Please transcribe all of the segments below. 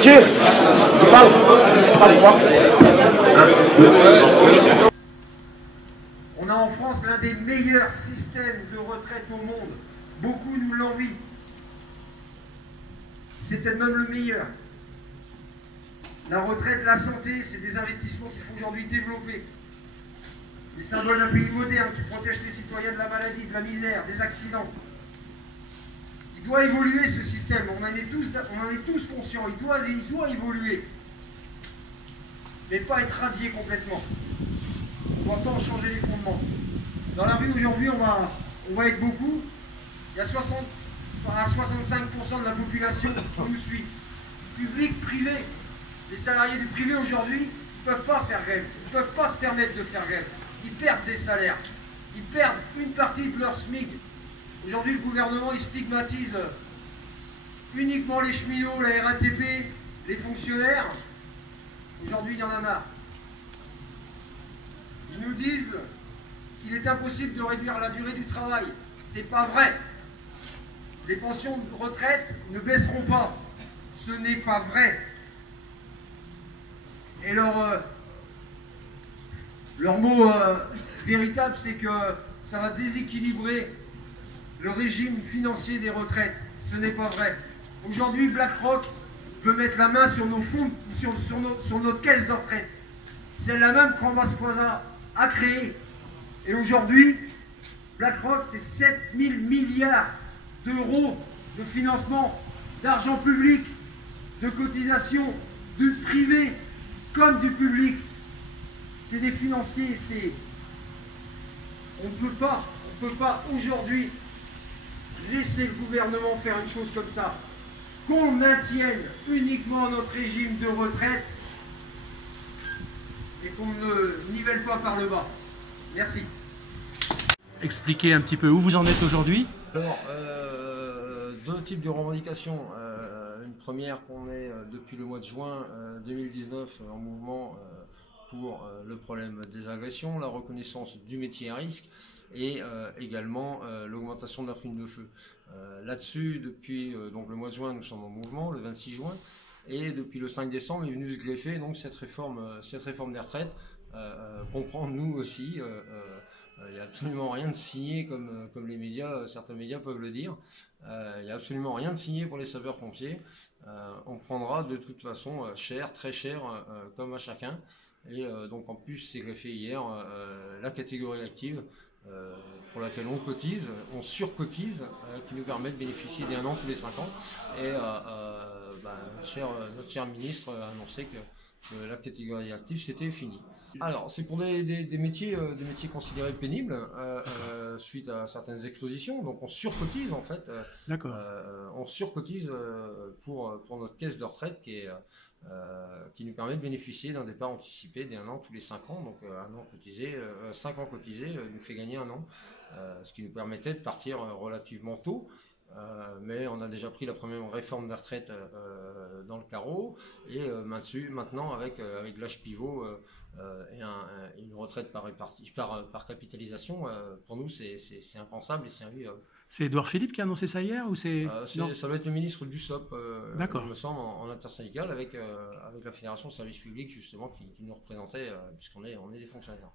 Écoutez, je parle. On a en France l'un des meilleurs systèmes de retraite au monde. Beaucoup nous l'envient. C'est peut-être même le meilleur. La retraite, la santé, c'est des investissements qu'il faut aujourd'hui développer. Les symboles d'un pays moderne qui protège ses citoyens de la maladie, de la misère, des accidents. Il doit évoluer ce système, on en est tous conscients, il doit évoluer. Mais pas être radié complètement. On ne doit pas en changer les fondements. Dans la rue aujourd'hui, on va être beaucoup. Il y a 65% de la population qui nous suit. Public, privé. Les salariés du privé aujourd'hui ne peuvent pas faire grève. Ils ne peuvent pas se permettre de faire grève. Ils perdent des salaires. Ils perdent une partie de leur SMIC. Aujourd'hui, le gouvernement il stigmatise uniquement les cheminots, la RATP, les fonctionnaires. Aujourd'hui, il y en a marre. Ils nous disent qu'il est impossible de réduire la durée du travail. C'est pas vrai. Les pensions de retraite ne baisseront pas. Ce n'est pas vrai. Et leur mot véritable, c'est que ça va déséquilibrer le régime financier des retraites. Ce n'est pas vrai. Aujourd'hui, BlackRock veut mettre la main sur nos fonds, sur notre caisse de retraite. Celle-là même qu'Ambasquaza a créée. Et aujourd'hui, BlackRock, c'est 7000 milliards d'euros de financement, d'argent public, de cotisations, du privé comme du public. C'est des financiers, on ne peut pas aujourd'hui laisser le gouvernement faire une chose comme ça. Qu'on maintienne uniquement notre régime de retraite et qu'on ne nivelle pas par le bas. Merci. Expliquez un petit peu où vous en êtes aujourd'hui. Alors, deux types de revendications. Une première qu'on est depuis le mois de juin 2019 en mouvement pour le problème des agressions, la reconnaissance du métier à risque et également l'augmentation de la prime de feu. Là-dessus, depuis donc le mois de juin, nous sommes en mouvement, le 26 juin, et depuis le 5 décembre est venu se greffer donc cette réforme des retraites. Comprend nous aussi, il n'y a absolument rien de signé comme les médias, certains médias peuvent le dire. Il n'y a absolument rien de signé pour les sapeurs-pompiers. On prendra de toute façon cher, très cher, comme à chacun. Et donc en plus c'est greffé hier la catégorie active pour laquelle on cotise, on surcotise, qui nous permet de bénéficier d'un an tous les 5 ans. Et notre cher ministre a annoncé que la catégorie active c'était fini. Alors c'est pour des métiers considérés pénibles suite à certaines expositions, donc on surcotise en fait. D'accord. On surcotise pour notre caisse de retraite qui nous permet de bénéficier d'un départ anticipé d'un an tous les 5 ans, donc un an cotisé, 5 ans cotisés nous fait gagner un an, ce qui nous permettait de partir relativement tôt. Mais on a déjà pris la première réforme de retraite dans le carreau et maintenant avec l'âge pivot et une retraite par capitalisation, pour nous c'est impensable et c'est invivable. C'est Édouard Philippe qui a annoncé ça hier ou c'est... Ça doit être le ministre Dussopt, D'accord. il me semble, en intersyndical avec la Fédération de services publics justement qui nous représentait puisqu'on est des fonctionnaires.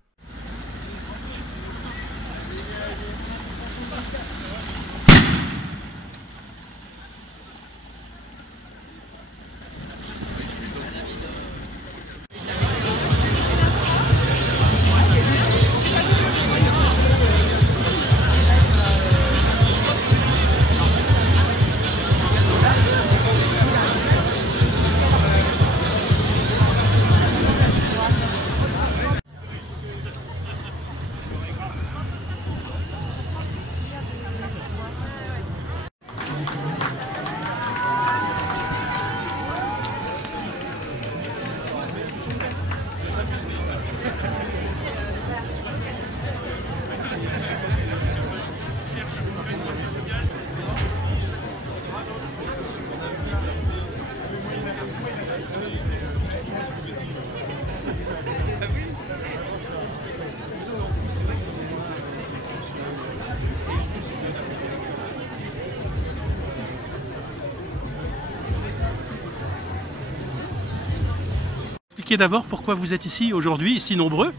expliquer d'abord pourquoi vous êtes ici aujourd'hui, si nombreux.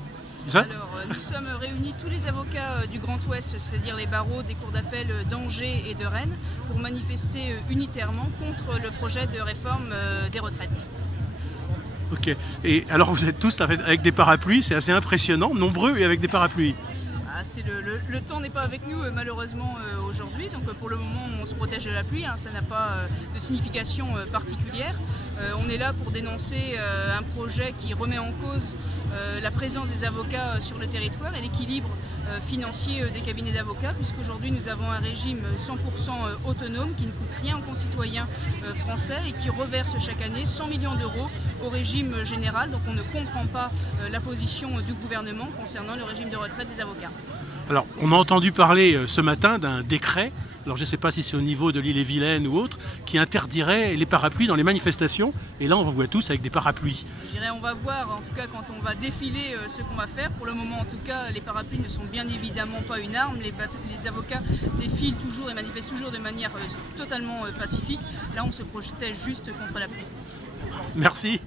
Alors, nous sommes réunis tous les avocats du Grand Ouest, c'est-à-dire les barreaux des cours d'appel d'Angers et de Rennes, pour manifester unitairement contre le projet de réforme des retraites. Ok. Et alors vous êtes tous là avec des parapluies, c'est assez impressionnant, nombreux et avec des parapluies. Le temps n'est pas avec nous malheureusement aujourd'hui, donc pour le moment on se protège de la pluie, ça n'a pas de signification particulière. On est là pour dénoncer un projet qui remet en cause la présence des avocats sur le territoire et l'équilibre financier des cabinets d'avocats, puisqu'aujourd'hui nous avons un régime 100% autonome qui ne coûte rien aux concitoyens français et qui reverse chaque année 100 millions d'euros au régime général. Donc on ne comprend pas la position du gouvernement concernant le régime de retraite des avocats. Alors, on a entendu parler ce matin d'un décret, alors je ne sais pas si c'est au niveau de l'Ille-et-Vilaine ou autre, qui interdirait les parapluies dans les manifestations. Et là, on vous voit tous avec des parapluies. Je dirais, on va voir, en tout cas, quand on va défiler ce qu'on va faire. Pour le moment, en tout cas, les parapluies ne sont bien évidemment pas une arme. Les avocats défilent toujours et manifestent toujours de manière totalement pacifique. Là, on se protège juste contre la pluie. Merci.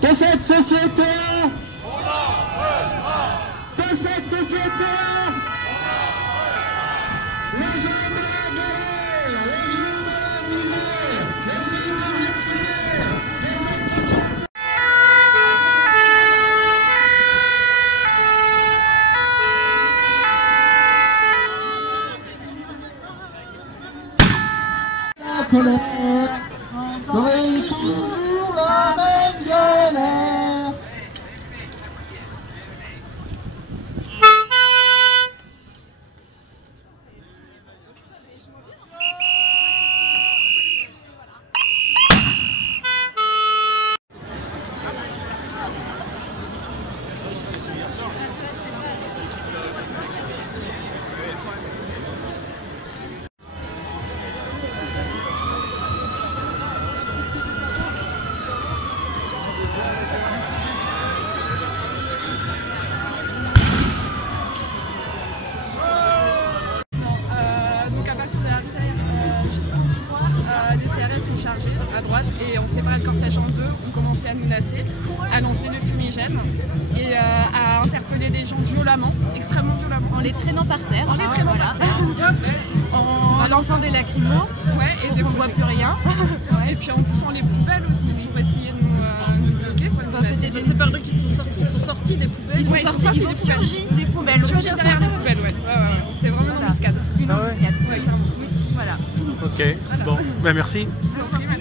De cette société, de cette société, le jour de la guerre, le jour de la misère, le jour des actionnaires, de cette société. La colère, aurait toujours la même galère. Des CRS sont chargés à droite et on séparait le cortège en deux, on commençait à menacer, à lancer le fumigène et à interpeller des gens violemment, extrêmement violemment. En les traînant par terre. En les traînant par terre, en lançant des lacrymos, et on ne voit plus rien. Et puis en poussant les poubelles aussi pour essayer de nous bloquer. C'était des séparés qui sont sortis. Ils sont sortis des poubelles. Ils ont surgi des poubelles. Ils ont surgi derrière les poubelles, ouais. C'était vraiment une embuscade. Une embuscade. Ouais, clairement. Voilà. Ok, bon, ben merci. Merci.